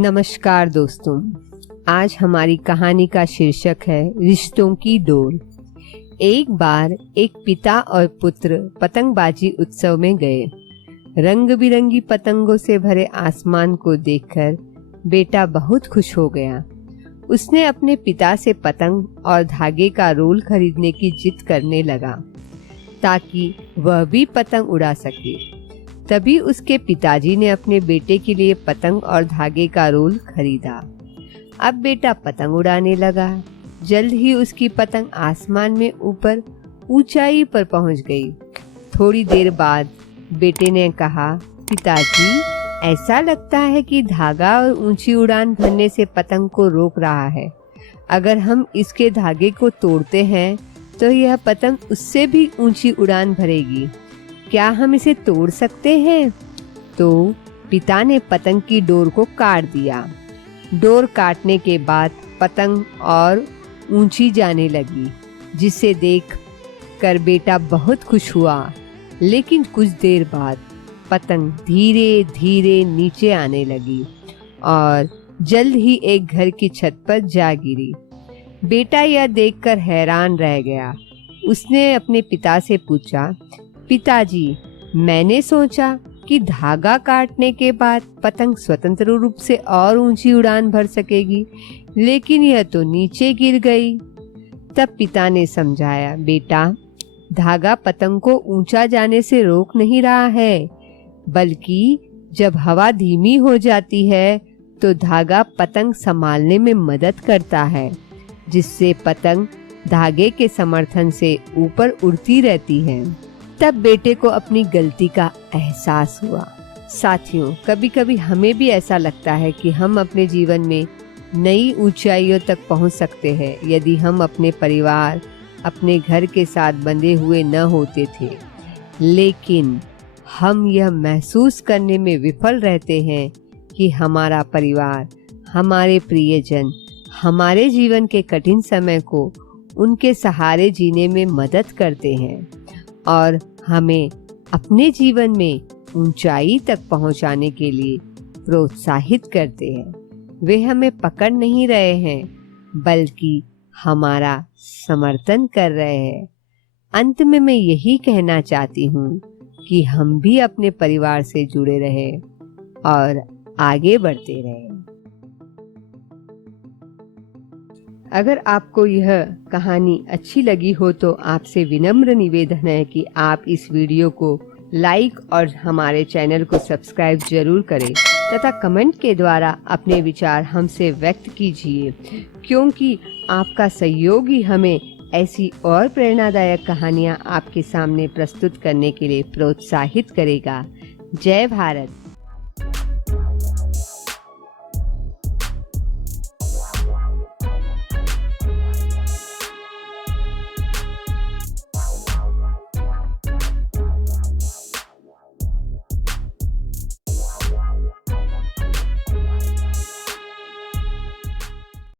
नमस्कार दोस्तों, आज हमारी कहानी का शीर्षक है रिश्तों की डोर। एक बार एक पिता और पुत्र पतंगबाजी उत्सव में गए। रंग बिरंगी पतंगों से भरे आसमान को देखकर बेटा बहुत खुश हो गया। उसने अपने पिता से पतंग और धागे का रोल खरीदने की जिद करने लगा ताकि वह भी पतंग उड़ा सके। तभी उसके पिताजी ने अपने बेटे के लिए पतंग और धागे का रोल खरीदा। अब बेटा पतंग उड़ाने लगा। जल्द ही उसकी पतंग आसमान में ऊपर ऊंचाई पर पहुंच गई। थोड़ी देर बाद बेटे ने कहा, पिताजी, ऐसा लगता है कि धागा और ऊंची उड़ान भरने से पतंग को रोक रहा है। अगर हम इसके धागे को तोड़ते हैं तो यह पतंग उससे भी ऊंची उड़ान भरेगी। क्या हम इसे तोड़ सकते हैं? तो पिता ने पतंग की डोर को काट दिया। डोर काटने के बाद पतंग और ऊंची जाने लगी, जिसे देख कर बेटा बहुत खुश हुआ। लेकिन कुछ देर बाद पतंग धीरे धीरे नीचे आने लगी और जल्द ही एक घर की छत पर जा गिरी। बेटा यह देखकर हैरान रह गया। उसने अपने पिता से पूछा, पिताजी, मैंने सोचा कि धागा काटने के बाद पतंग स्वतंत्र रूप से और ऊंची उड़ान भर सकेगी, लेकिन यह तो नीचे गिर गई। तब पिता ने समझाया, बेटा, धागा पतंग को ऊंचा जाने से रोक नहीं रहा है, बल्कि जब हवा धीमी हो जाती है तो धागा पतंग संभालने में मदद करता है, जिससे पतंग धागे के समर्थन से ऊपर उड़ती रहती है। तब बेटे को अपनी गलती का एहसास हुआ। साथियों, कभी कभी हमें भी ऐसा लगता है कि हम अपने जीवन में नई ऊंचाइयों तक पहुंच सकते हैं यदि हम अपने परिवार, अपने घर के साथ बंधे हुए न होते थे। लेकिन हम यह महसूस करने में विफल रहते हैं कि हमारा परिवार, हमारे प्रियजन हमारे जीवन के कठिन समय को उनके सहारे जीने में मदद करते हैं और हमें अपने जीवन में ऊंचाई तक पहुंचाने के लिए प्रोत्साहित करते हैं। वे हमें पकड़ नहीं रहे हैं, बल्कि हमारा समर्थन कर रहे हैं। अंत में मैं यही कहना चाहती हूँ कि हम भी अपने परिवार से जुड़े रहें और आगे बढ़ते रहें। अगर आपको यह कहानी अच्छी लगी हो तो आपसे विनम्र निवेदन है कि आप इस वीडियो को लाइक और हमारे चैनल को सब्सक्राइब जरूर करें तथा कमेंट के द्वारा अपने विचार हमसे व्यक्त कीजिए, क्योंकि आपका सहयोग ही हमें ऐसी और प्रेरणादायक कहानियाँ आपके सामने प्रस्तुत करने के लिए प्रोत्साहित करेगा। जय भारत।